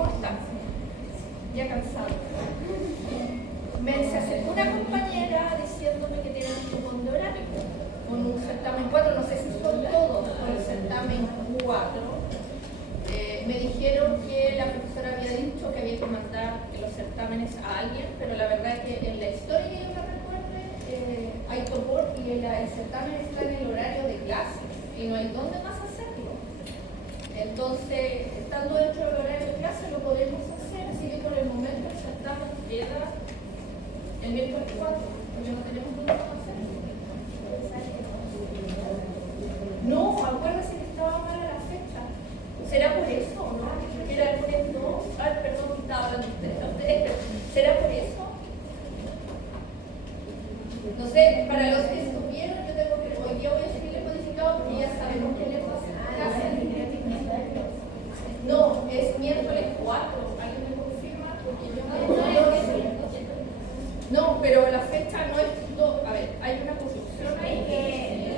¿cómo están? Ya cansado. Se acercó una compañera diciéndome que tienen un cupón de horario con un certamen 4, no sé si son todos, con el certamen 4. Me dijeron que la profesora había dicho que había que mandar los certámenes a alguien, pero la verdad es que en la historia que yo me recuerde hay topor y el certamen está en el horario de clase y no hay dónde más hacerlo. Entonces, estando dentro del horario de clase lo podemos hacer, así que por el momento el certamen queda el miércoles 4, porque no tenemos dónde más hacerlo. No, acuérdate que estaba mala la fecha. ¿Será por eso o no? ¿Era el lunes 2? Ay, perdón, que estaba hablando usted. ¿Será por eso? No sé, para los que estuvieron, yo tengo que hoy día voy a seguir el codificado porque ya sabemos qué le pasa. No, es miércoles 4. ¿Alguien me confirma? Porque yo no, pero la fecha no es 2. A ver, hay una construcción ahí que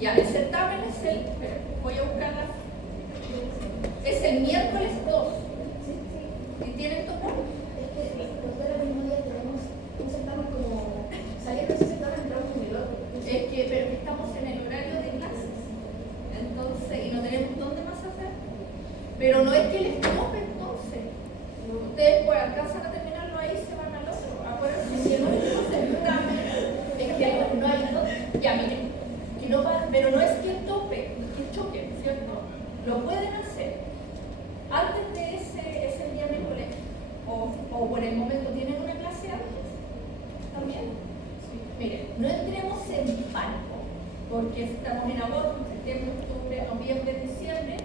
ya, el certamen es el, voy a buscarla, es el miércoles 2. ¿Y tienen topón? Es que nosotros el mismo día tenemos un certamen como, saliendo de ese certamen entramos en el otro. Es que, pero estamos en el horario de clases, entonces, y no tenemos dónde más hacer. Pero no es que les tope entonces. Ustedes pues alcanzan a terminarlo ahí y se van al otro. Acuérdense que no es un certamen, es que no hay dónde. Ya, miren. No, pero no es que tope, que choque, ¿cierto? Lo pueden hacer antes de ese día de colegio o por el momento tienen una clase antes también. Sí. Miren, no entremos en pánico porque estamos en agosto, septiembre, octubre, noviembre, diciembre.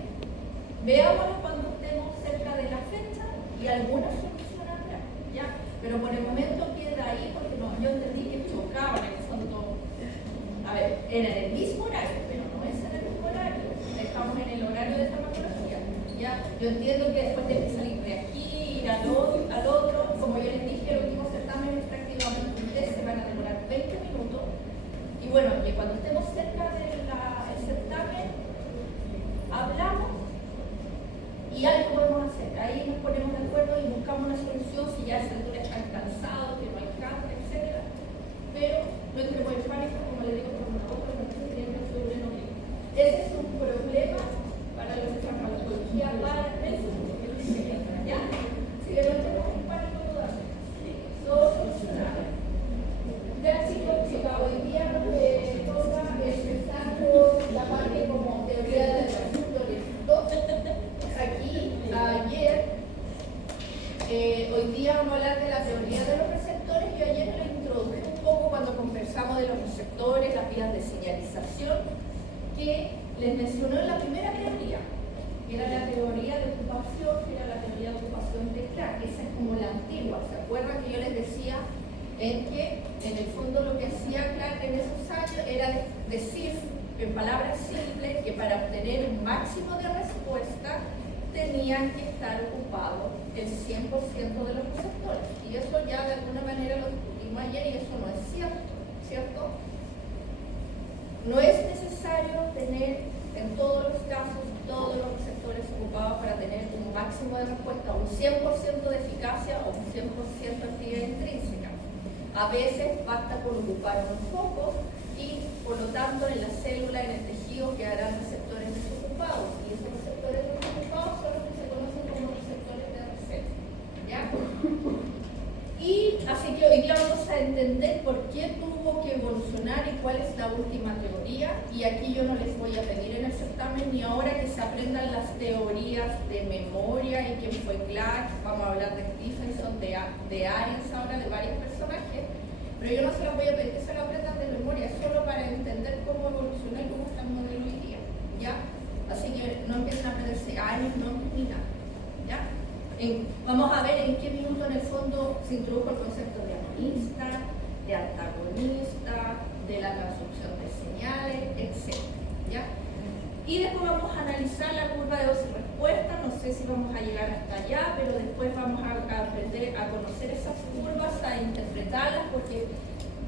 Veámoslo cuando estemos cerca de la fecha y alguna solución habrá, ¿ya? Pero por el momento queda ahí porque no, yo entendí que chocaban en el fondo. A ver, era en el mismo horario, pero no es en el mismo horario. Estamos en el horario de farmacología. ¿Ya? Yo entiendo que después de salir de aquí, ir al otro, como yo les dije, el último certamen es prácticamente ustedes se van a demorar 20 minutos. Y bueno, que cuando estemos cerca del certamen, hablamos y algo podemos hacer. Ahí nos ponemos de acuerdo y buscamos una solución si ya esa altura están cansados, que no alcanza, etc. Pero no entremos en pánico, como le digo, por una otra, ese es un problema para los de farmacología, para el futuro. ¿Ya? Si no entremos en pánico, todo solucionado. Ya, chicos, hoy día nos toca empezar la parte como teoría de los receptores. Aquí, ayer, hoy día vamos a hablar de la teoría de los receptores y ayer lo introduje un poco cuando conversamos de los receptores, las vías de señalización, que les mencionó en la primera teoría, que era la teoría de ocupación, que era la teoría de ocupación de Clark. Esa es como la antigua. ¿Se acuerdan que yo les decía en que en el fondo lo que hacía Clark en esos años era decir en palabras simples que para obtener un máximo de respuesta tenían que estar ocupados el 100% de los receptores? Y eso ya de alguna manera lo discutimos ayer y eso no es cierto, ¿cierto? No es necesario tener en todos los casos todos los receptores ocupados para tener un máximo de respuesta, un 100% de eficacia o un 100% de actividad intrínseca. A veces basta con ocupar unos pocos y por lo tanto en la célula, en el tejido quedarán receptores desocupados y esos receptores desocupados son los que se conocen como receptores de receta. ¿Ya? Y así que hoy día vamos a entender por qué tuvo que evolucionar y cuál es la última teoría. Y aquí yo no les voy a pedir en el certamen ni ahora que se aprendan las teorías de memoria y quién fue Clark. Vamos a hablar de Stephenson, de Ariens ahora, de varios personajes. Pero yo no se las voy a pedir que se lo aprendan de memoria, solo para entender cómo evolucionó y cómo está el modelo hoy día. ¿Ya? Así que no empiecen a aprenderse años, nombres ni nada. ¿Ya? Vamos a ver en qué minuto en el fondo se introdujo el concepto de agonista, de antagonista, de la transducción de señales, etc. ¿Ya? Y después vamos a analizar la curva de dosis respuesta. No sé si vamos a llegar hasta allá, pero después vamos a aprender a conocer esas curvas, a interpretarlas, porque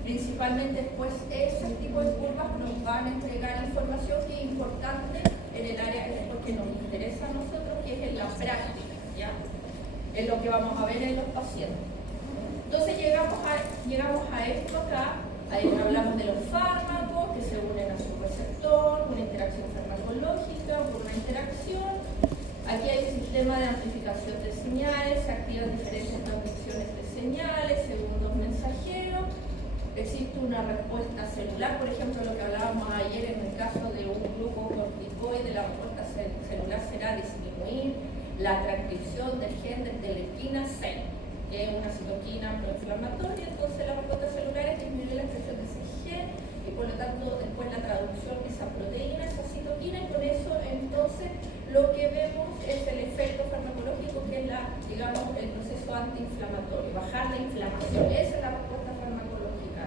principalmente después ese tipo de curvas nos van a entregar información que es importante en el área de que nos interesa a nosotros, que es en la práctica, ¿ya? Es lo que vamos a ver en los pacientes. Entonces llegamos a esto acá, ahí hablamos de los fármacos que se unen a su receptor, una interacción farmacológica, por una interacción. Aquí hay un sistema de amplificación de señales, se activan diferentes transducciones de señales según los mensajeros. Existe una respuesta celular, por ejemplo, lo que hablábamos ayer en el caso de un glucocorticoide, la respuesta celular será disminuir la transcripción del gen de interleuquina 6, que es una citoquina proinflamatoria. Entonces la respuesta celular es disminuir la expresión de ese gen y por lo tanto después la traducción de esa proteína, esa citoquina, y con eso entonces lo que vemos es el efecto farmacológico, que es digamos, el proceso antiinflamatorio, bajar la inflamación. Esa es la respuesta farmacológica.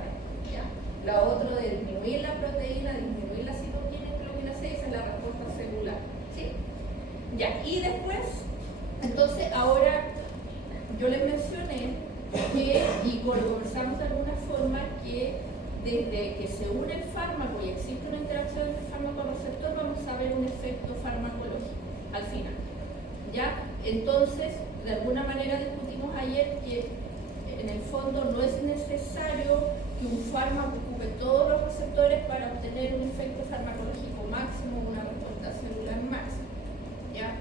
¿Ya? La otra de disminuir la proteína, disminuir la citoquina, interleuquina 6, esa es la respuesta celular. ¿Sí? Ya, y después, entonces ahora yo les mencioné que, y conversamos de alguna forma, que desde que se une el fármaco y existe una interacción entre fármaco-receptor, vamos a ver un efecto farmacológico al final. ¿Ya? Entonces, de alguna manera discutimos ayer que en el fondo no es necesario que un fármaco ocupe todos los receptores para obtener un efecto farmacológico máximo, una respuesta celular máxima. ¿Ya?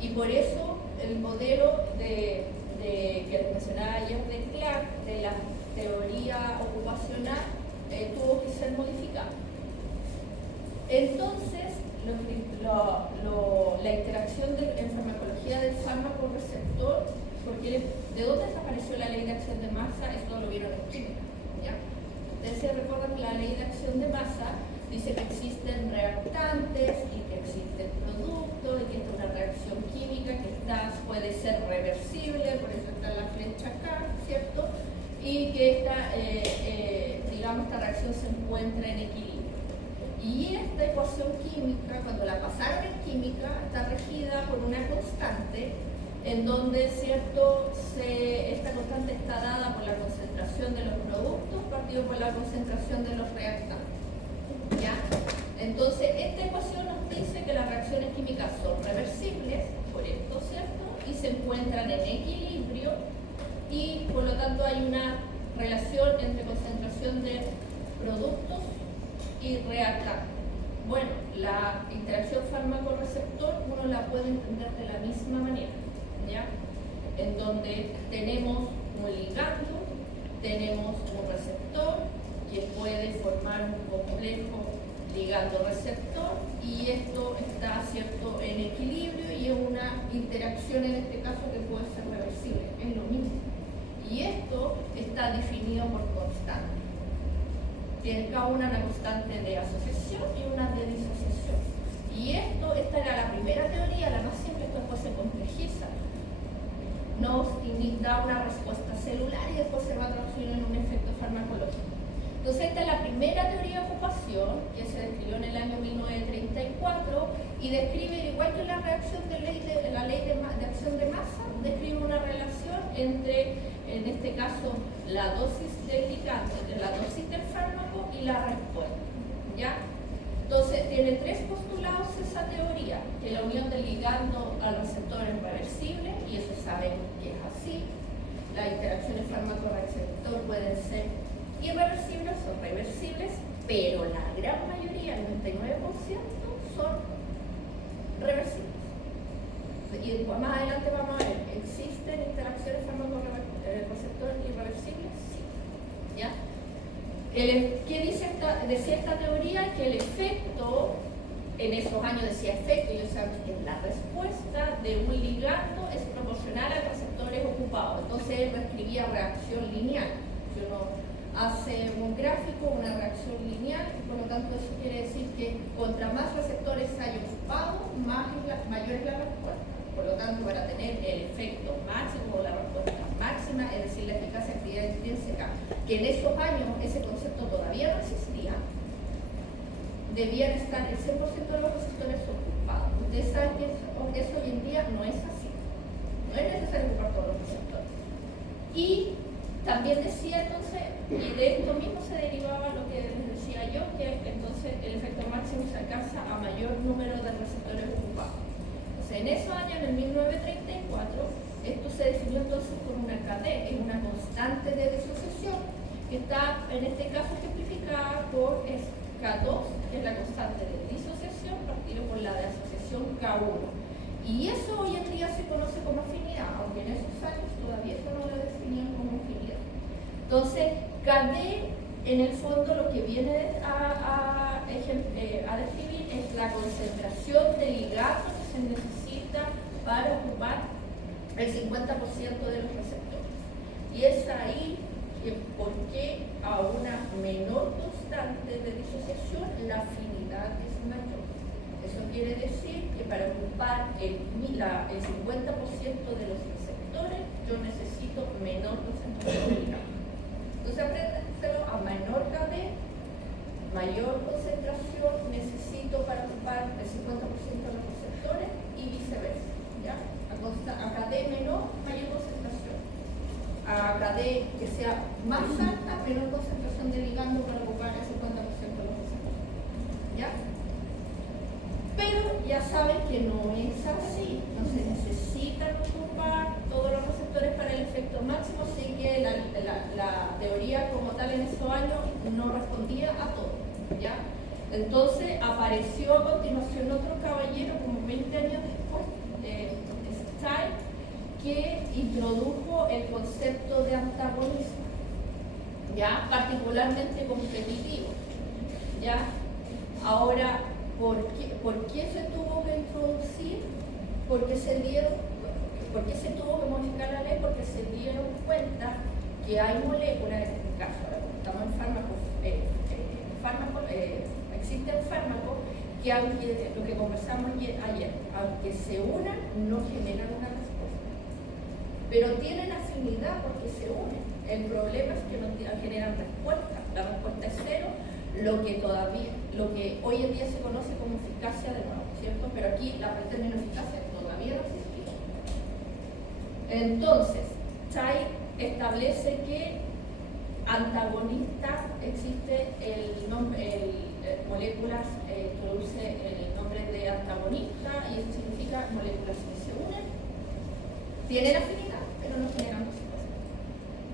Y por eso el modelo que mencionaba ayer de Clark, de la teoría ocupacional, tuvo que ser modificado. Entonces, la interacción en farmacología del fármaco receptor, porque ¿de dónde desapareció la ley de acción de masa? Esto lo vieron en química. ¿Ya? Ustedes se recuerdan que la ley de acción de masa dice que existen reactantes y que existen productos, y que esta es una reacción química que puede ser reversible, por eso está la flecha acá, ¿cierto? Y que digamos, esta reacción se encuentra en equilibrio. Y esta ecuación química, cuando la pasaron en química, está regida por una constante en donde, ¿cierto?, esta constante está dada por la concentración de los productos partido por la concentración de los reactantes. ¿Ya? Entonces, esta ecuación nos dice que las reacciones químicas son reversibles, por esto, ¿cierto?, y se encuentran en equilibrio, y por lo tanto hay una relación entre concentración de productos y reactantes. Bueno, la interacción fármaco-receptor uno la puede entender de la misma manera, ¿ya? En donde tenemos un ligando, tenemos un receptor que puede formar un complejo ligando-receptor, y esto está, ¿cierto?, en equilibrio, y es una interacción en este caso que puede ser reversible, es lo mismo. Y esto está definido por constantes. Tiene cada una constante de asociación y una de disociación. Y esta era la primera teoría, la más simple, esto después se complejiza. Nos da una respuesta celular y después se va a traducir en un efecto farmacológico. Entonces, esta es la primera teoría de ocupación que se describió en el año 1934 y describe, igual que la reacción de la ley de acción de masa, describe una relación entre, en este caso, la dosis del ligando, entre la dosis del fármaco y la respuesta. ¿Ya? Entonces, tiene tres postulados esa teoría: que la unión del ligando al receptor es reversible, y eso sabemos que es así. Las interacciones fármaco-receptor pueden ser irreversibles o reversibles, pero la gran mayoría, el 99%, son reversibles. Y después, más adelante vamos a ver, ¿existen interacciones fármaco-receptor irreversibles? Sí. ¿Ya? ¿Qué decía esta teoría? Que el efecto, en esos años decía efecto, y yo sabía que la respuesta de un ligando es proporcional a receptores ocupados. Entonces él describía reacción lineal. Si uno hace un gráfico, una reacción lineal, y por lo tanto eso quiere decir que contra más receptores hay ocupados, mayor es la respuesta. Por lo tanto, para tener el efecto máximo o la respuesta máxima, es decir, la eficacia actividad intrínseca, que en esos años ese concepto todavía no existía, debían estar el 100% de los receptores ocupados. Ustedes saben que eso hoy en día no es así. No es necesario ocupar todos los receptores. Y también decía entonces, y de esto mismo se derivaba lo que les decía yo, que entonces el efecto máximo se alcanza a mayor número de receptores ocupados. en esos años, en el 1934, esto se definió entonces como una KD, es una constante de disociación, que está en este caso ejemplificada por K2, que es la constante de disociación, partido por la de asociación K1. Y eso hoy en día se conoce como afinidad, aunque en esos años todavía eso no lo definían como afinidad. Entonces, KD, en el fondo, lo que viene a describir es la concentración de ligando que se necesita para ocupar el 50% de los receptores. Y es ahí por qué a una menor constante de disociación la afinidad es mayor. Eso quiere decir que para ocupar el 50% de los receptores yo necesito menor concentración de ligando. Entonces apréndenselo: a menor KD, mayor concentración necesito para ocupar el 50% de los receptores y viceversa. ¿Ya? A KD menor, mayor concentración. A KD que sea más alta, menor concentración de ligando para ocupar el 50% de los receptores. ¿Ya? Pero ya saben que no es así, no se necesitan ocupar todos los receptores para el efecto máximo, así que la teoría como tal en esos años no respondía a todo, ¿ya? Entonces apareció a continuación otro caballero como 20 años después, Stein, que introdujo el concepto de antagonismo, ¿ya? Particularmente competitivo, ¿ya? Ahora, ¿por qué se tuvo que introducir? ¿Por qué se tuvo que modificar la ley? Porque se dieron cuenta que hay moléculas, en este caso, estamos en fármacos, existen fármacos que, aunque lo que conversamos ayer, aunque se unan, no generan una respuesta. Pero tienen afinidad porque se unen. El problema es que no generan respuesta. La respuesta es cero. Lo que hoy en día se conoce como eficacia de nuevo, ¿cierto? Pero aquí la término eficacia todavía no existe. Entonces, Chai establece que antagonista existe moléculas, introduce el nombre de antagonista y eso significa moléculas que se unen, tienen afinidad, pero no generan respuesta.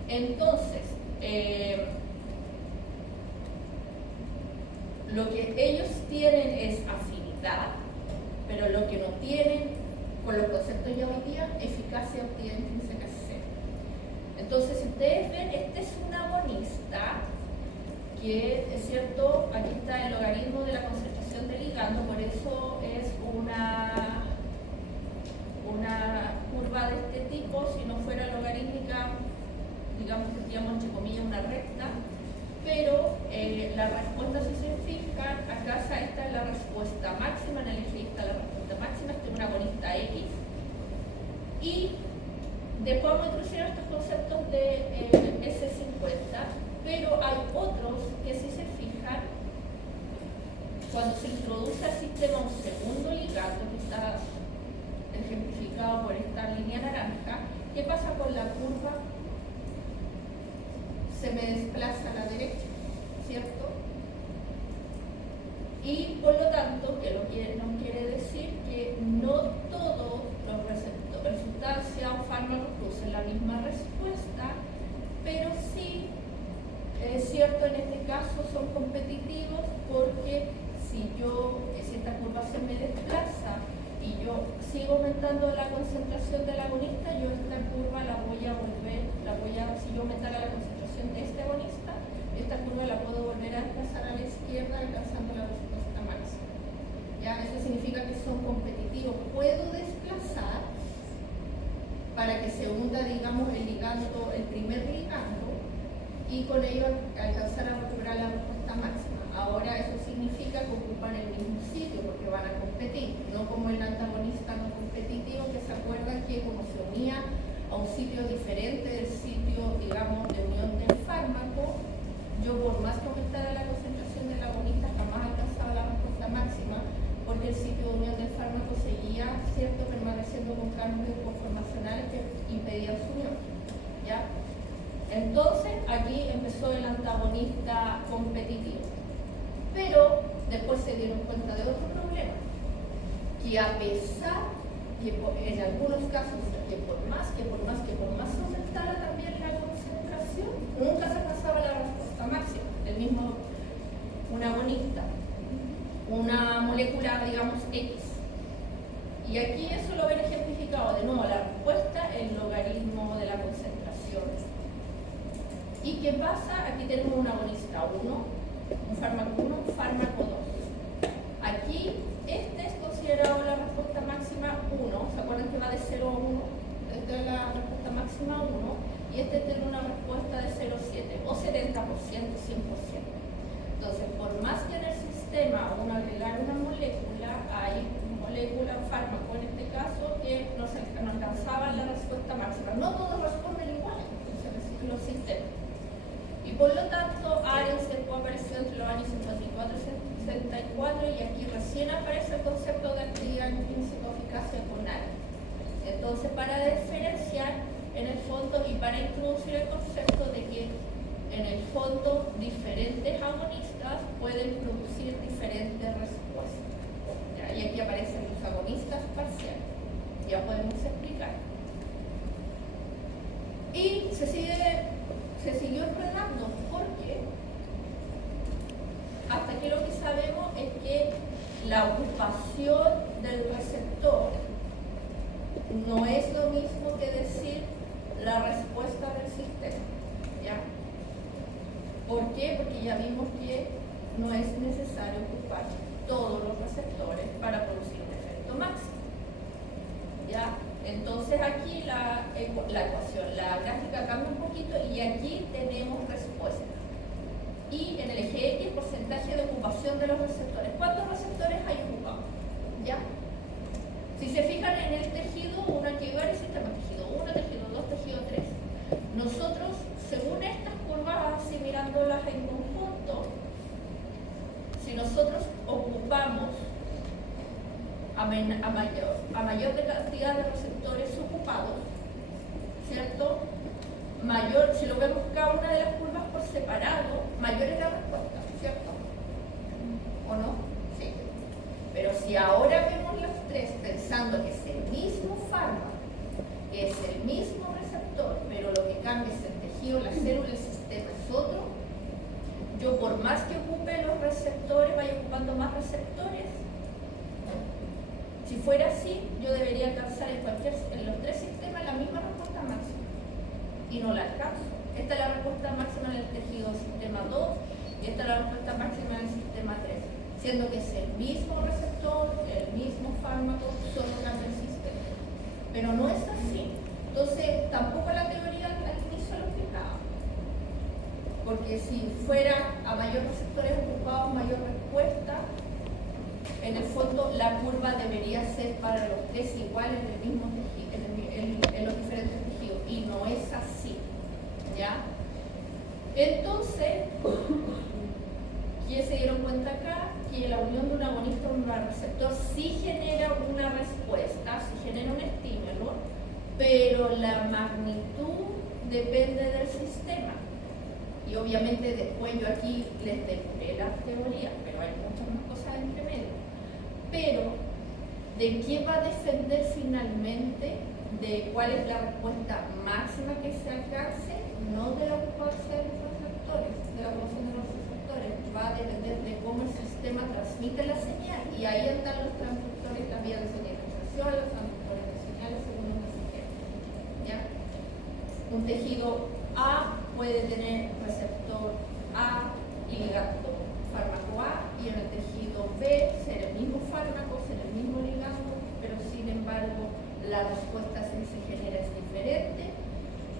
Entonces, lo que ellos tienen es afinidad, pero lo que no tienen, con los conceptos ya hoy día, eficacia obtenida intrínseca es cero. Entonces, si ustedes ven, este es un agonista, que es cierto, aquí está el logaritmo de la concentración de ligando, por eso es una curva de este tipo. Si no fuera logarítmica, digamos que tendríamos entre comillas una recta. Pero la respuesta, si se fijan, acá esta es la respuesta máxima, en el eje está la respuesta máxima, este es un agonista X. Y después vamos a introducir estos conceptos de S50, pero hay otros que, si se fijan, cuando se introduce al sistema un segundo ligando, que está ejemplificado por esta línea naranja, ¿qué pasa con la curva? Se me desplaza a la derecha, ¿cierto? Y por lo tanto, que nos quiere decir que no todos los receptores, sustancias o fármacos producen la misma respuesta, pero sí, es cierto, en este caso son competitivos, porque si esta curva se me desplaza y yo sigo aumentando la concentración del agonista, yo esta curva la voy a volver, si yo aumentara la concentración de este agonista, esta curva la puedo volver a desplazar a la izquierda alcanzando la respuesta máxima. ¿Ya? Eso significa que son competitivos. Puedo desplazar para que se hunda, digamos, el primer ligando, y con ello alcanzar a recuperar la respuesta máxima. Ahora eso significa que ocupan el mismo sitio porque van a competir, no como el antagonista no competitivo, que se acuerdan que como se unía a un sitio diferente del sitio, digamos, de unión del fármaco, yo por más que aumentara la concentración del agonista jamás alcanzaba la respuesta máxima, porque el sitio de unión del fármaco seguía, ¿cierto?, permaneciendo con cambios conformacionales que impedían su unión, ¿ya? Entonces, aquí empezó el antagonista competitivo. Pero después se dieron cuenta de otro problema, que a pesar en algunos casos, que por más aumentara también la concentración, nunca se pasaba la respuesta máxima del mismo, un agonista, una molécula, digamos, X. Y aquí eso lo ven ejemplificado de nuevo, la respuesta, el logaritmo de la concentración. ¿Y qué pasa? Aquí tenemos un agonista 1, un fármaco 1, un fármaco 2. Aquí, este es considerado la respuesta máxima 1, ¿se acuerdan que va de 0 a 1? Esta es la respuesta máxima 1, y este tiene una respuesta de 0,7, o 70%, 100%. Entonces, por más que en el sistema uno agregar una molécula, hay molécula, fármaco en este caso, que no alcanzaban la respuesta máxima. No todos responden igual en los sistemas. Y por lo tanto, Arens después apareció entre los años 54 y 64, y aquí recién aparece el concepto de actividad intrínseca o eficacia con Arens. Entonces, para diferenciar en el fondo y para introducir el concepto de que en el fondo diferentes agonistas pueden producir diferentes respuestas. ¿Ya? Y aquí aparecen los agonistas parciales. Ya podemos explicar. Y se siguió enredando porque hasta aquí lo que sabemos es que la ocupación del receptor no es lo mismo que decir la respuesta del sistema. ¿Ya? ¿Por qué? Porque ya vimos que no es necesario ocupar todos los receptores para producir un efecto máximo. ¿Ya? Entonces aquí la ecuación, la gráfica cambia un poquito y aquí tenemos respuesta. Y en el eje X, porcentaje de ocupación de los receptores. ¿Cuántos receptores hay ocupados? ¿Ya? Si se fijan en el tejido, aquí hay varios sistemas, tejido 1, tejido 2, tejido 3. Nosotros, según estas curvas, así mirándolas en conjunto, si nosotros ocupamos a mayor cantidad de receptores ocupados, ¿cierto? Mayor, si lo vemos cada una de las curvas por separado, mayor es la respuesta, ¿cierto? ¿O no? Sí. Pero si ahora vemos las tres pensando que es el mismo fármaco, que es el mismo receptor, pero lo que cambia es el tejido, la célula, el sistema es otro, yo por más que ocupe los receptores, vaya ocupando más receptores. Si fuera así, yo debería alcanzar en los tres sistemas la misma respuesta máxima. Y no la alcanzo. Esta es la respuesta máxima en el tejido sistema 2 y esta es la respuesta máxima en el sistema 3. Siendo que es el mismo receptor, el mismo fármaco, solo cambia el sistema. Pero no es así. Entonces, tampoco la teoría al inicio lo explicaba. Porque si fuera a mayor receptores ocupados, mayor respuesta, en el fondo la curva debería ser para los tres iguales en el mismo tejido, en los diferentes tejidos, y no es así, ¿ya? Entonces, ¿qué se dieron cuenta acá? Que la unión de un agonista con un receptor sí genera una respuesta, sí genera un estímulo, pero la magnitud depende del sistema. Y obviamente después yo aquí les depuré las teorías, pero hay muchas más cosas entre medio. Pero, ¿de qué va a depender finalmente? ¿De cuál es la respuesta máxima que se alcance? No de la ocupación de los receptores, de la ocupación de los receptores. Va a depender de cómo el sistema transmite la señal. Y ahí están los transductores, las vías de señalización, los transductores de señales según un mensajero. ¿Ya? Un tejido A puede tener receptor A y ligando fármaco A, y en el tejido B ser el mismo fármaco, ser el mismo ligando, pero sin embargo la respuesta que se genera es diferente,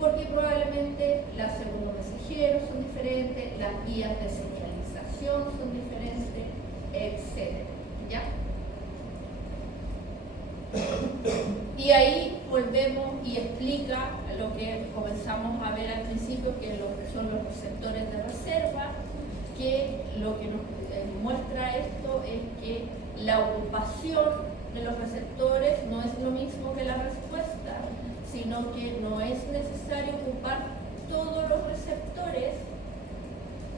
porque probablemente los segundos mensajeros son diferentes, las vías de señalización son diferentes, etc. ¿Ya? Y ahí volvemos y explica lo que comenzamos a ver al principio, que son los receptores de reserva, que lo que nos muestra esto es que la ocupación de los receptores no es lo mismo que la respuesta, sino que no es necesario ocupar todos los receptores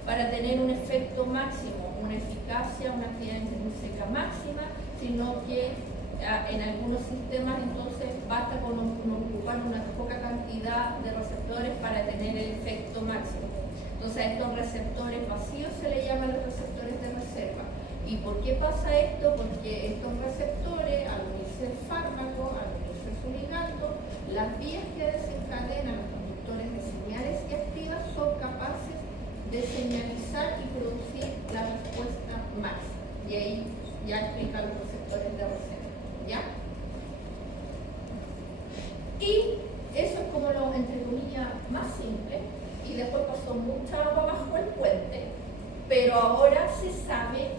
para tener un efecto máximo, una eficacia, una actividad intrínseca máxima, sino que en algunos sistemas entonces basta con ocupar una poca cantidad de receptores para tener el efecto máximo. Entonces a estos receptores vacíos se le llaman los receptores de reserva. ¿Y por qué pasa esto? Porque estos receptores, al unirse el fármaco, al unirse su ligando, las vías que desencadenan los conductores de señales y activas son capaces de señalizar y producir la respuesta máxima. Y ahí ya explican los receptores de reserva. ¿Ya? Y eso es como lo, entre comillas, más simple. Y después pasó mucha agua bajo el puente, pero ahora se sabe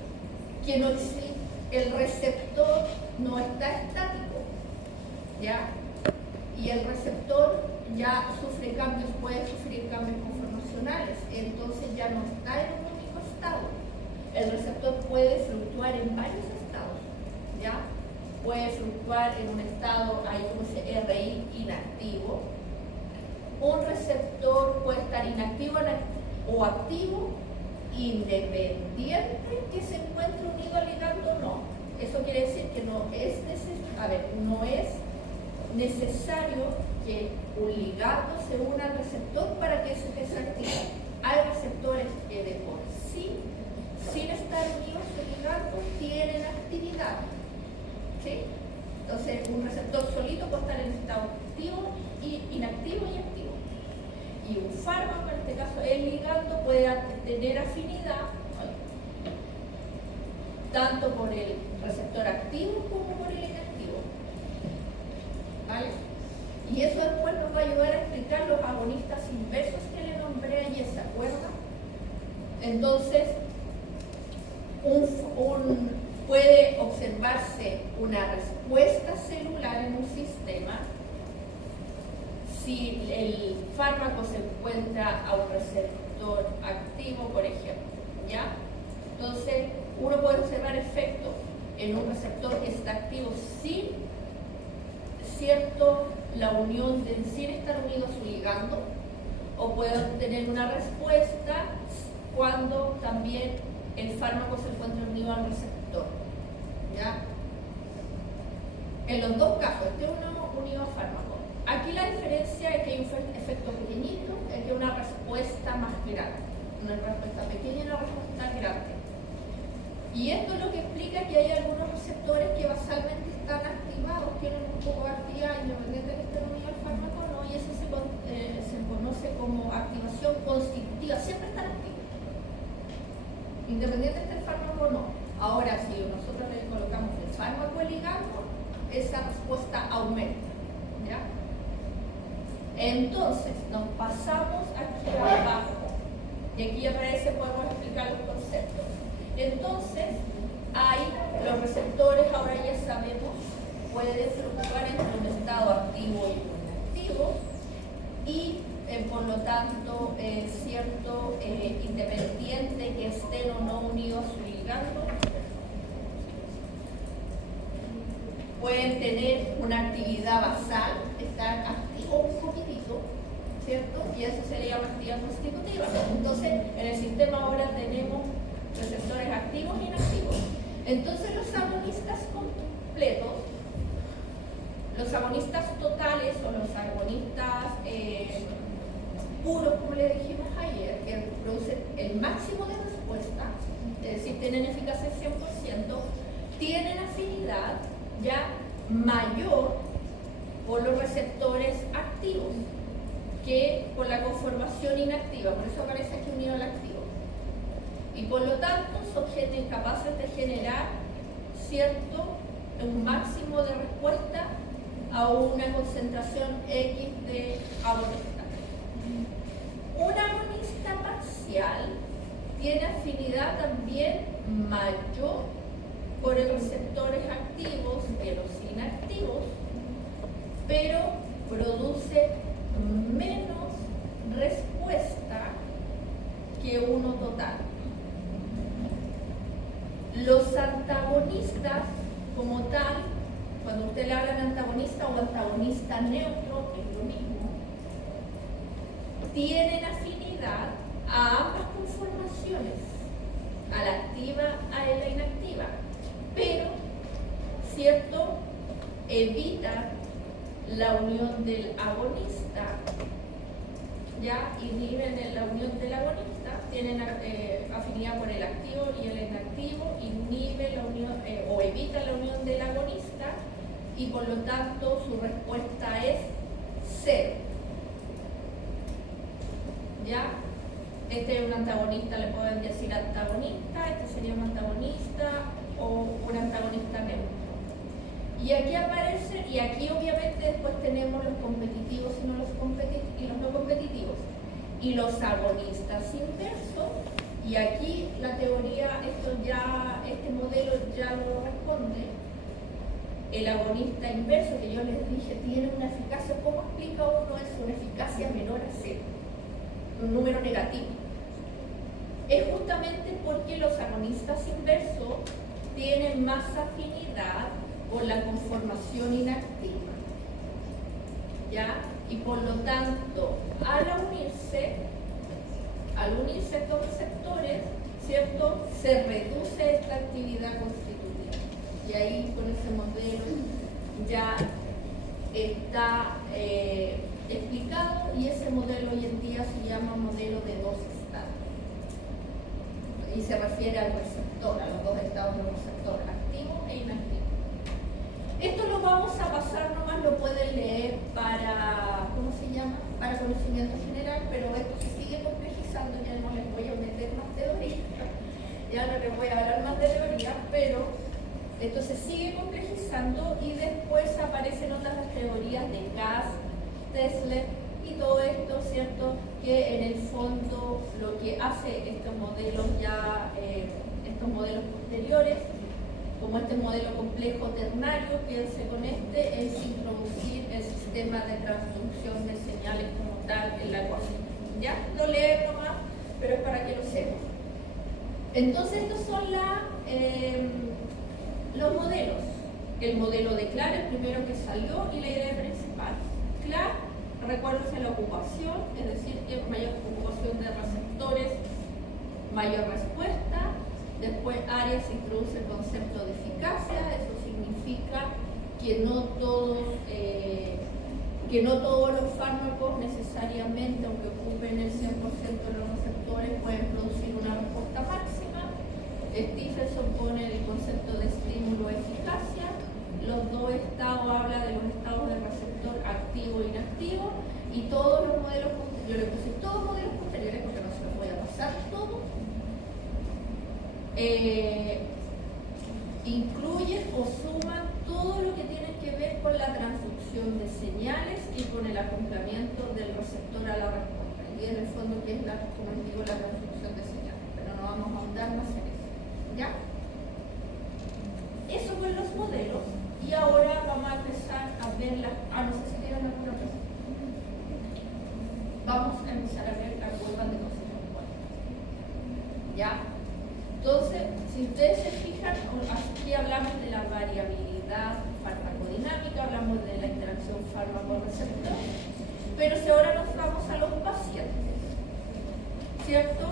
que no existe, el receptor no está estático, ¿ya? Y el receptor ya sufre cambios, puede sufrir cambios conformacionales, entonces ya no está en un único estado. El receptor puede fluctuar en varios estados, ¿ya? Puede fluctuar en un estado, ahí como se RI, inactivo. Un receptor puede estar inactivo o activo, independiente que se encuentre unido al ligando o no. Eso quiere decir que no es necesario que un ligando se una al receptor para que eso se active. Hay receptores que de por sí, sin estar unidos al ligando, tienen actividad. ¿Sí? Entonces, un receptor solito puede estar en estado activo, inactivo y activo. Y un fármaco, en este caso el ligando, puede tener afinidad tanto por el receptor activo como por el inactivo. ¿Vale? Y eso después nos va a ayudar a explicar los agonistas inversos que le nombré ayer, ¿se acuerdan? Entonces, puede observarse una respuesta celular en un sistema si el fármaco se encuentra a un receptor activo, por ejemplo, ¿ya? Entonces, uno puede observar efectos en un receptor que está activo sin estar unido a su ligando, o puede obtener una respuesta cuando también el fármaco se encuentra unido al receptor, ¿ya? En los dos casos, uno unido al fármaco. Aquí la diferencia es que hay un efecto pequeñito, es que una respuesta más grande. Una respuesta pequeña y una respuesta grande. Y esto es lo que explica que hay algunos receptores que basalmente están activados, tienen un poco de actividad independiente de que estén unidos al fármaco, ¿no? Y eso se conoce como activación constitutiva, siempre están activos. Independiente del fármaco o no. Ahora, si nosotros le colocamos el fármaco al ligando, esa respuesta aumenta, ¿ya? Entonces, nos pasamos aquí abajo, y aquí aparece, podemos explicar los conceptos. Entonces, hay los receptores, ahora ya sabemos, pueden fluctuar entre un estado activo y un inactivo, y por lo tanto, independiente que estén o no unidos a su ligando, pueden tener una actividad basal, estar activos un poquitito, ¿cierto? Y eso se le llama actividad constitutiva. Entonces, en el sistema ahora tenemos receptores activos e inactivos. Entonces, los agonistas completos, los agonistas totales o los agonistas puros, como le dijimos ayer, que producen el máximo de respuesta, es decir, tienen eficacia al 100%, tienen afinidad ya mayor por los receptores activos que por la conformación inactiva, por eso aparece aquí unido al activo. Y por lo tanto son capaces de generar un máximo de respuesta a una concentración X de agonista. Un agonista parcial tiene afinidad también mayor por los receptores activos que los inactivos, pero produce menos respuesta que uno total. Los antagonistas, como tal, cuando usted le habla de antagonista o antagonista neutro, es lo mismo, tienen afinidad a ambas conformaciones, a la activa, a la inactiva, pero, evitan la unión del agonista, ya inhiben la unión del agonista, tienen afinidad por el activo y el inactivo, inhiben la unión o evitan la unión del agonista y por lo tanto su respuesta es cero. ¿Ya? Este es un antagonista, le pueden decir antagonista, este sería un antagonista o un antagonista neutro. Y aquí aparece, y aquí obviamente después tenemos los competitivos y los no competitivos, y los agonistas inversos, y aquí la teoría, este modelo ya lo responde. El agonista inverso, que yo les dije, tiene una eficacia, ¿cómo explica uno eso? Una eficacia menor a cero, un número negativo. Es justamente porque los agonistas inversos tienen más afinidad por la conformación inactiva, ¿ya? Y por lo tanto, al unirse estos receptores, ¿cierto? Se reduce esta actividad constitutiva. Y ahí con ese modelo ya está explicado, y ese modelo hoy en día se llama modelo de dos estados. Y se refiere al receptor, a los dos estados del receptor, activo e inactivo. Esto lo vamos a pasar, nomás lo pueden leer para, ¿cómo se llama? Para conocimiento general, pero esto se sigue complejizando, ya no les voy a meter más teoría, ya no les voy a hablar más de teoría, pero esto se sigue complejizando y después aparecen otras teorías de Gas, Tesla y todo esto, ¿cierto? Que en el fondo lo que hace estos modelos estos modelos posteriores, como este modelo complejo ternario, piense con este, es introducir el sistema de transducción de señales como tal en la ecuación. ¿Ya? Lo leo nomás, pero es para que lo sepan. Entonces, estos son los modelos. El modelo de Clark, el primero que salió, y la idea principal. Clark, recuérdense la ocupación, es decir, que mayor ocupación de receptores, mayor respuesta. Después Arias introduce el concepto de eficacia, eso significa que no todos los fármacos necesariamente, aunque ocupen el 100% de los receptores, pueden producir una respuesta máxima. Stephenson pone el concepto de estímulo eficacia. Los dos estados, habla de los estados del receptor activo e inactivo, y todos los modelos, yo le puse todos modelos posteriores porque no se los voy a pasar todos. Incluyen o suman todo lo que tiene que ver con la transducción de señales y con el acoplamiento del receptor a la respuesta. Y en el fondo, que es como les digo, la transducción de señales, pero no vamos a ahondar más en eso. ¿Ya? Eso con los modelos, y ahora vamos a empezar a ver no sé si tienen alguna pregunta. Vamos a empezar a ver la curva de concentración. ¿Ya? Entonces, si ustedes se fijan, aquí hablamos de la variabilidad farmacodinámica, hablamos de la interacción fármaco-receptor, pero si ahora nos vamos a los pacientes, ¿cierto?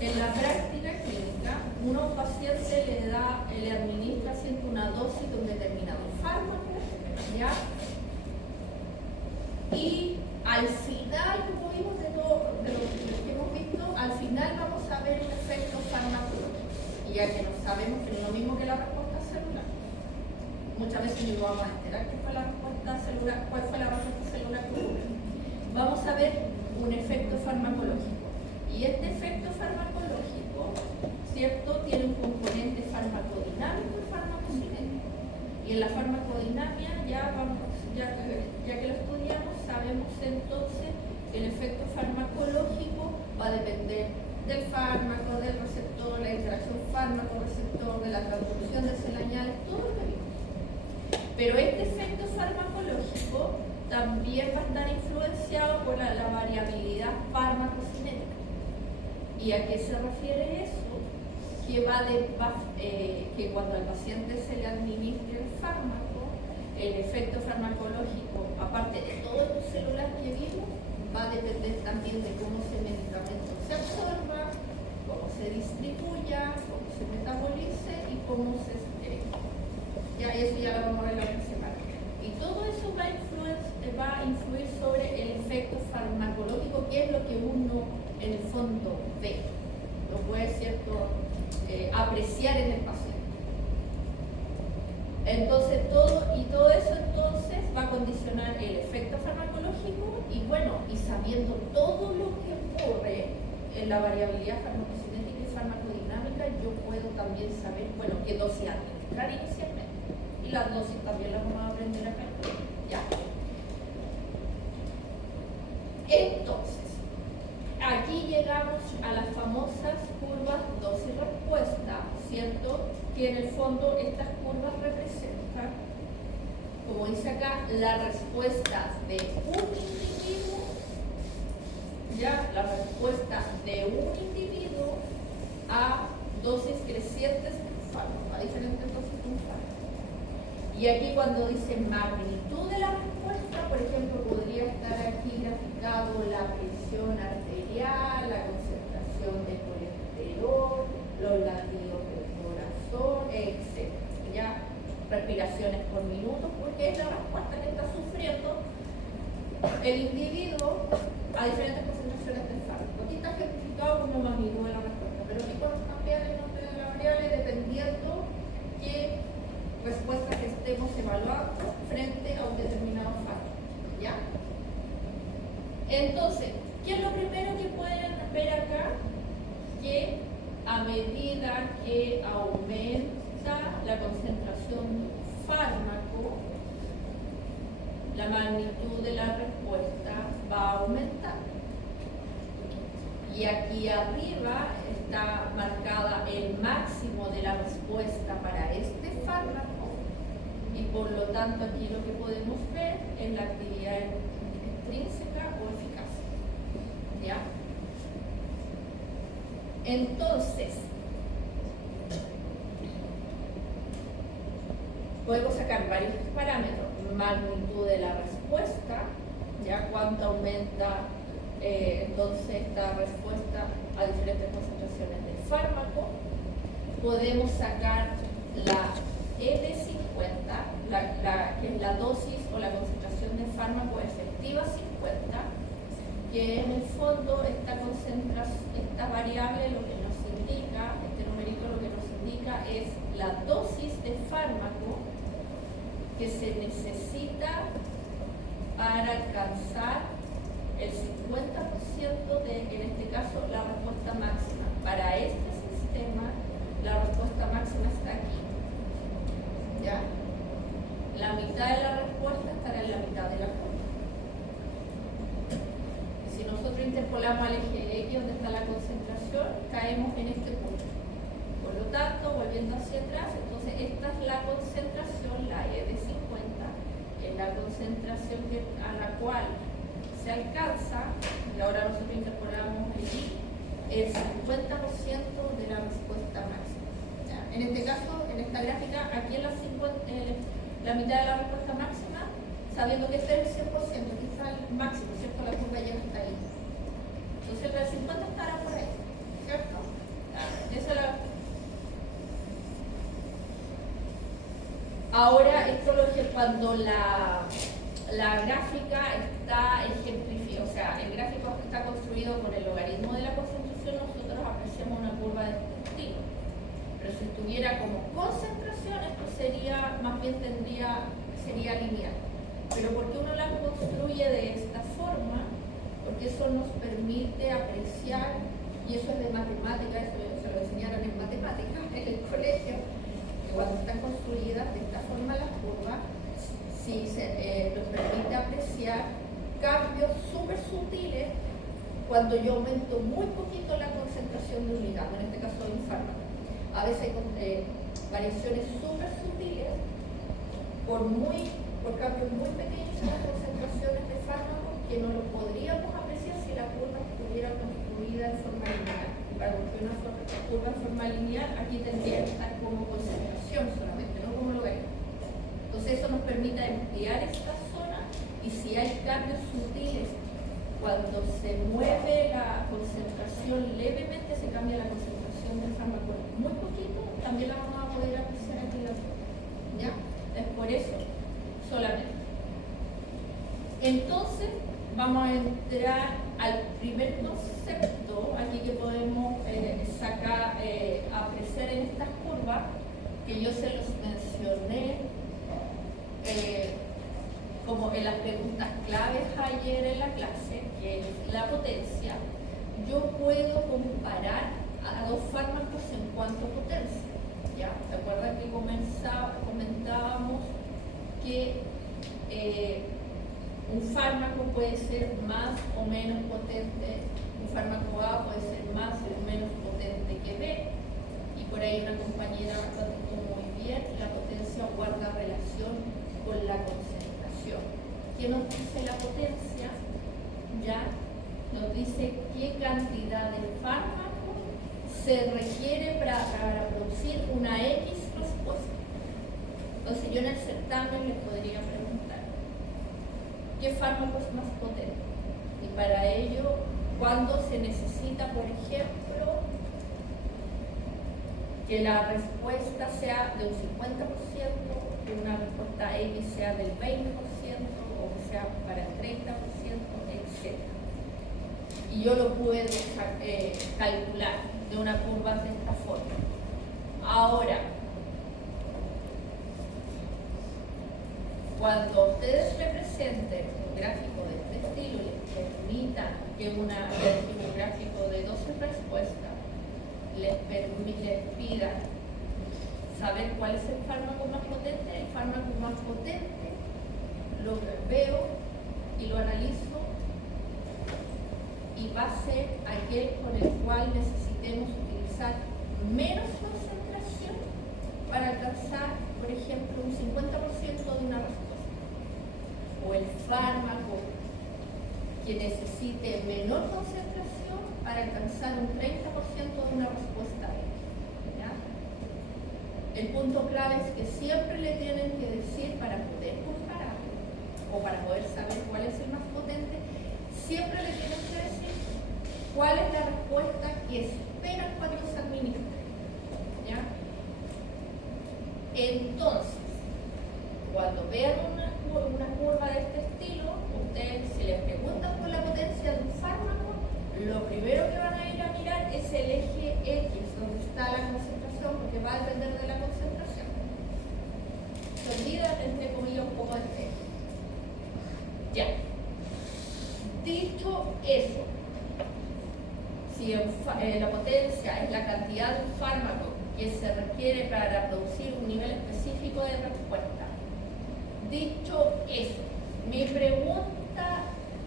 En la práctica clínica, uno a un paciente le administra siempre una dosis de un determinado fármaco, ¿ya? Y al final, como vimos de lo que hemos visto, al final vamos a ver un efecto farmacológico. Y ya que no sabemos que es lo mismo que la respuesta celular, muchas veces ni vamos a enterar qué fue la respuesta celular, cuál fue la respuesta celular que hubo. Vamos a ver un efecto farmacológico. Y este efecto farmacológico, ¿cierto?, tiene un componente farmacodinámico y farmacocinético. Y en la farmacodinámica ya que lo estudiamos, sabemos entonces que el efecto farmacológico va a depender del fármaco, del receptor, la interacción fármaco-receptor, de la transducción de señales, todo lo que vimos. Pero este efecto farmacológico también va a estar influenciado por la variabilidad farmacocinética. ¿Y a qué se refiere eso? Que cuando al paciente se le administre el fármaco, el efecto farmacológico, aparte de todo el celular que vimos, va a depender también de cómo ese medicamento se absorba, cómo se distribuya, cómo se metabolice y cómo se excreta. Ya eso ya lo vamos a ver la otra semana. Y va a influir sobre el efecto farmacológico, que es lo que uno en el fondo ve, lo puede, ¿cierto?, apreciar en el paciente. Entonces todo eso entonces va a condicionar el efecto farmacológico y bueno, y sabiendo todo lo que ocurre en la variabilidad farmacocinética y farmacodinámica, yo puedo también saber, bueno, qué dosis administrar inicialmente. Y las dosis también las vamos a aprender acá. ¿Ya? Entonces, aquí llegamos a las famosas curvas dosis-respuesta, ¿cierto? Que en el fondo estas curvas representan, como dice acá, la respuesta de un individuo, ya, la respuesta de un individuo a dosis crecientes de un fármaco, a diferentes dosis de un fármaco. Y aquí cuando dice magnitud de la respuesta, por ejemplo, podría estar aquí graficado la presión arterial, la concentración de colesterol, los latidos del corazón, etc. Ya, respiraciones por minuto, porque es la respuesta que está sufriendo el individuo a diferentes concentraciones del fármaco. Aquí está ejemplificado como magnitud de la respuesta, pero aquí podemos cambiar el nombre de la variable dependiendo qué respuestas que estemos evaluando frente a un determinado fármaco. ¿Ya? Entonces, ¿qué es lo primero que pueden ver acá? Que a medida que aumenta la concentración de un fármaco, la magnitud de la respuesta va a aumentar. Y aquí arriba está marcada el máximo de la respuesta para este fármaco y por lo tanto aquí lo que podemos ver es la actividad extrínseca o eficacia. ¿Ya? Entonces, podemos sacar varios parámetros: magnitud de la respuesta, ya cuánto aumenta entonces esta respuesta a diferentes concentraciones de fármaco. Podemos sacar la ED50, que es la dosis o la concentración de fármaco efectiva 50, que en el fondo esta variable lo que nos indica, este numerito lo que nos indica es la dosis de fármaco que se necesita para alcanzar el 50% de, en este caso, la respuesta máxima. Para este sistema, la respuesta máxima está aquí. ¿Ya? La mitad de la respuesta estará en la mitad de la curva. Si nosotros interpolamos al eje X, donde está la concentración, caemos en este punto. Por lo tanto, volviendo hacia atrás, entonces esta es la concentración, la ED50, que es la concentración a la cual se alcanza, y ahora nosotros incorporamos allí el 50% de la respuesta máxima. ¿Ya? En este caso, en esta gráfica, aquí en la mitad de la respuesta máxima, sabiendo que este es el 100%, aquí está el máximo, ¿cierto? La curva ya está ahí. Entonces el del 50 estará por ahí, ¿cierto? Esa es la... Ahora, esto lo que cuando la gráfica está ejemplificada, o sea, el gráfico está construido con el logaritmo de la concentración, nosotros apreciamos una curva de este estilo. Pero si estuviera como concentración, esto sería, más bien sería lineal. Pero ¿por qué uno la construye de esta forma? Porque eso nos permite apreciar, y eso es de matemática, eso se lo enseñaron en matemáticas en el colegio, que cuando están construidas de esta forma las curvas, sí nos permite apreciar cambios súper sutiles cuando yo aumento muy poquito la concentración de un ligando, en este caso de un fármaco. A veces hay variaciones súper sutiles por cambios muy pequeños en las concentraciones de fármacos que no lo podríamos apreciar si la curva estuviera construida en forma lineal. Para construir una curva en forma lineal, aquí tendría que estar como concentración solamente, no como logaritmo. Entonces eso nos permite ampliar esta zona y si hay cambios sutiles, cuando se mueve la concentración levemente, se cambia la concentración del fármaco muy poquito, también la vamos a poder apreciar aquí. ¿Ya? Es por eso solamente. Entonces, vamos a entrar al primer concepto aquí que podemos apreciar en estas curvas, que yo se los mencioné como en las preguntas claves ayer en la clase, que es la potencia. Yo puedo comparar a dos fármacos en cuanto a potencia. ¿Ya? ¿Se acuerdan que comentábamos que un fármaco puede ser más o menos potente, un fármaco A puede ser más o menos potente que B? Y por ahí una compañera lo dijo muy bien, la potencia guarda relación con la concentración. ¿Qué nos dice la potencia? Ya nos dice qué cantidad de fármaco se requiere para producir una X respuesta. Entonces yo en el certamen les podría preguntar ¿qué fármaco es más potente? Y para ello, ¿cuándo se necesita, por ejemplo, que la respuesta sea de un 50%, que una respuesta X sea del 20%, o que sea para el 30%, etc.? Y yo lo puedo calcular de una curva de esta forma. Ahora, cuando ustedes representen un gráfico de este estilo y les permitan que un gráfico de 12 respuestas les pida saber cuál es el fármaco más potente, el fármaco más potente lo veo y lo analizo y va a ser aquel con el cual necesitemos utilizar menos concentración para alcanzar, por ejemplo, un 50% de una respuesta. O el fármaco que necesite menor concentración para alcanzar un 30% de una respuesta. ¿Ya? El punto clave es que siempre le tienen que decir, para poder compararlo o para poder saber cuál es el más potente, siempre le tienen que decir cuál es la respuesta que esperan cuando se administre. ¿Ya? Entonces, cuando vean una curva de este estilo, ustedes, si les preguntan por la potencia de un fármaco, lo primero que van a ir a mirar es el eje X, donde está la concentración, porque va a depender de la concentración. Se olvidan, entre comillas, un poco del eje. Ya. Dicho eso, si la potencia es la cantidad de un fármaco que se requiere para producir un nivel específico de respuesta. Dicho eso, mi pregunta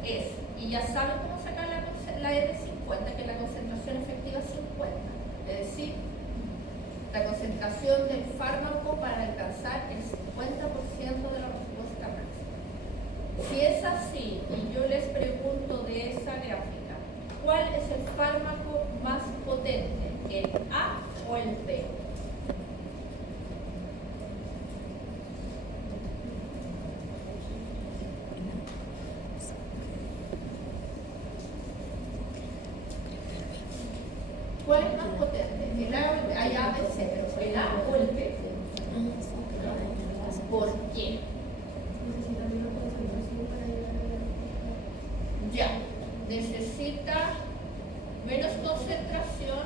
es, y ya saben cómo sacar la R50, que es la concentración efectiva 50, es decir, la concentración del fármaco para alcanzar el 50% de la respuesta máxima. Si es así, y yo les pregunto de esa gráfica, ¿cuál es el fármaco más potente, el A o el B? ¿Cuál es más potente? ¿El A o el B? Hay A, B, C, pero ¿el A o el B? ¿Por qué? Ya, necesita menos concentración.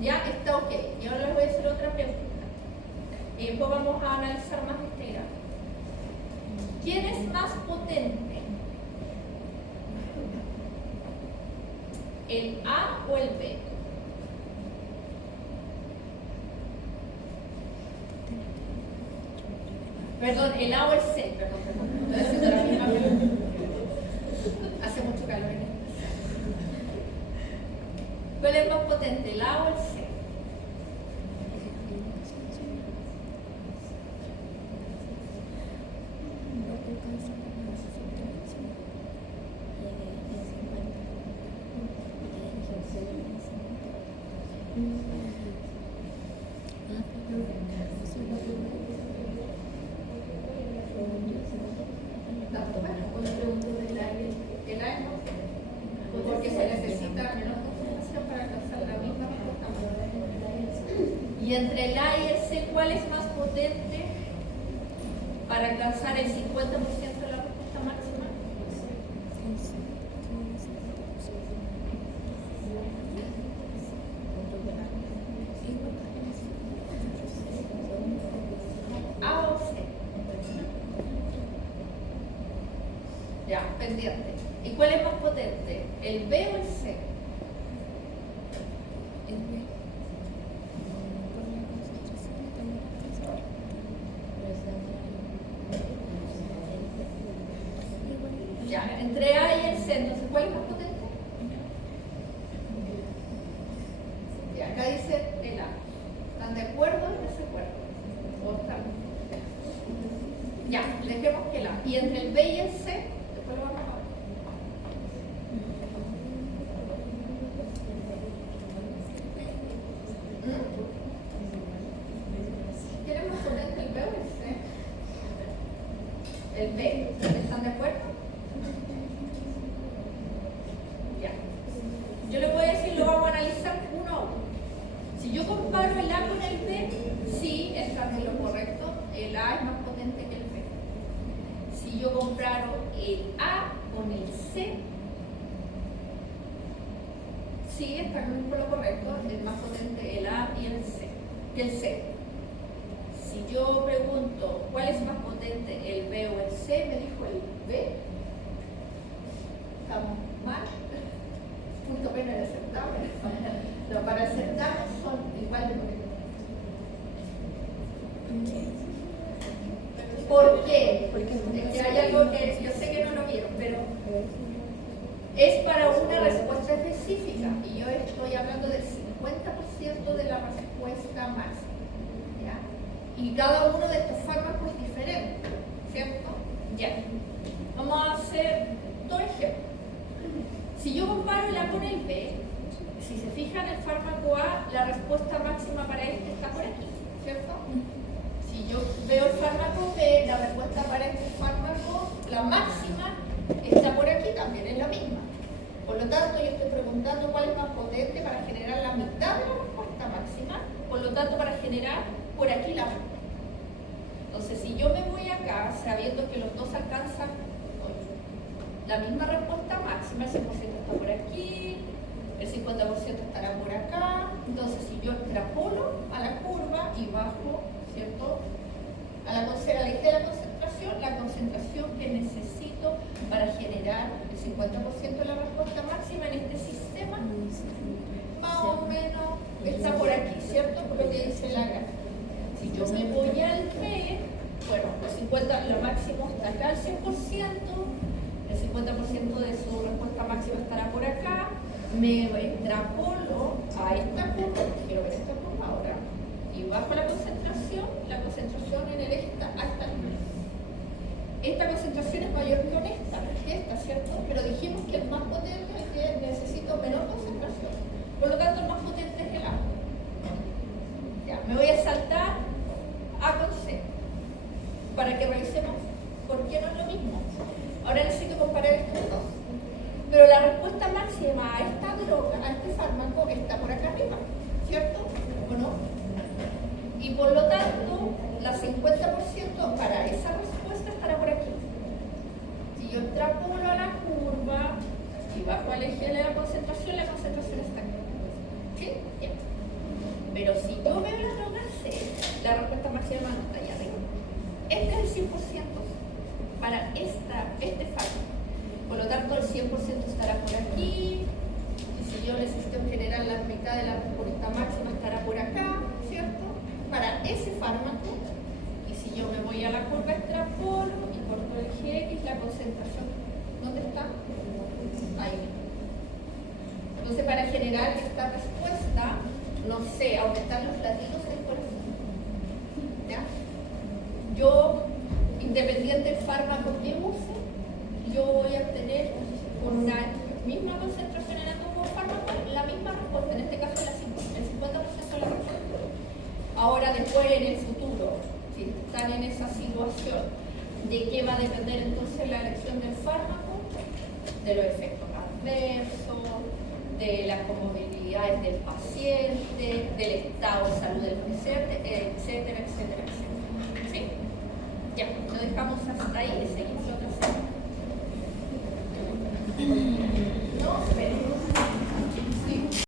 Ya está ok. Y ahora les voy a hacer otra pregunta. Y después vamos a analizar más este gráfico. ¿Quién es más potente? ¿El A o el B? Perdón, el A o el C, perdón. Estoy haciendo la misma pregunta. Hace mucho calor en esta sala. ¿Cuál es más potente, el A o el C? Porque se necesita menos concentración para alcanzar la misma respuesta. Y entre el A y el C, ¿cuál es más potente para para alcanzar el 50% de la respuesta máxima. A o C. Ya, pendiente. ¿Y cuál es más potente? ¿El B o el C? Ya, entre A y el C, entonces, ¿cuál es más potente? Ya, acá dice el A. ¿Están de acuerdo o en desacuerdo? ¿O están? Ya, dejemos que el A. Y entre el B y el C, después lo vamos a ver. ¿Quién es más potente, el B o el C? El B. ¿Están de acuerdo? Ya. Yo les voy a decir, lo vamos a analizar uno a uno. Si yo comparo el A con el B, sí, están en lo correcto. El A es más potente que el B. Si yo comparo el A con el C, sí, están por lo correcto. Es más potente el A y el C que el C. Si yo pregunto cuál es más potente, el B o el C, me dijo el B. Estamos mal. Punto pena de certamen. No, para el certamen son igual de potentes. ¿Por qué? Porque hay algo que yo sé que no lo vieron, pero es para una respuesta específica y yo estoy hablando del 50% de la respuesta máxima. ¿Ya? Y cada uno de estos fármacos es diferente, ¿cierto? Ya. Vamos a hacer dos ejemplos. Si yo comparo el A con el B, si se fijan el fármaco A, la respuesta máxima para este está por aquí, ¿cierto? Si yo veo el fármaco B, la respuesta para este fármaco, la máxima, está por aquí, también es la misma. Por lo tanto, yo estoy preguntando cuál es más potente para generar la mitad de la respuesta máxima, por lo tanto, para generar por aquí la mitad. Entonces, si yo me voy acá, sabiendo que los dos alcanzan la misma respuesta máxima, el 100% está por aquí, el 50% estará por acá. Entonces, si yo extrapolo a la curva y bajo, ¿cierto? A la eje de la concentración que necesito para generar el 50% de la respuesta máxima en este sistema, más o menos está por aquí, ¿cierto? Por lo que dice la gráfica. Si yo me voy al B, bueno, lo máximo está acá al 100%, el 50% de su respuesta máxima estará por acá, me extrapolo a esta curva, quiero ver esta curva ahora, y bajo la concentración en el eje está hasta el B. Esta concentración es mayor que esta, ¿cierto? Pero dijimos que el más potente es el que necesito menor concentración, por lo tanto el más potente es el A. Ya, me voy a saltar A con C, para que revisemos por qué no es lo mismo. Ahora necesito comparar estos dos. Pero la respuesta máxima a esta droga, a este fármaco, está por acá arriba, ¿cierto? ¿O no? Y por lo tanto, la 50% para esa respuesta estará por aquí. Si yo extrapolo a la curva y bajo al eje de la concentración está aquí. ¿Sí? Bien. Pero si yo veo la droga C, la respuesta máxima no está allá arriba. Este es el 100% para este fármaco. Por lo tanto, el 100% estará por aquí. Y si yo necesito generar la mitad de la respuesta máxima, estará por acá, ¿cierto? Para ese fármaco. Y si yo me voy a la curva extrapolo y corto el eje X, la concentración, ¿dónde está? Ahí. Entonces, para generar esta respuesta, no sé, aumentar los latidos del corazón. ¿Ya? Yo, independiente del fármaco que use, yo voy a obtener con una misma concentración en el mismo fármaco la misma respuesta, en este caso el 50% de la respuesta. Ahora después en el futuro, si están en esa situación, ¿de qué va a depender entonces la elección del fármaco? De los efectos adversos, de las comorbilidades del paciente, del estado de salud del paciente, etcétera, etcétera, etcétera. ¿Sí? Ya, lo dejamos. dejamos hasta ahí y seguimos la otra semana.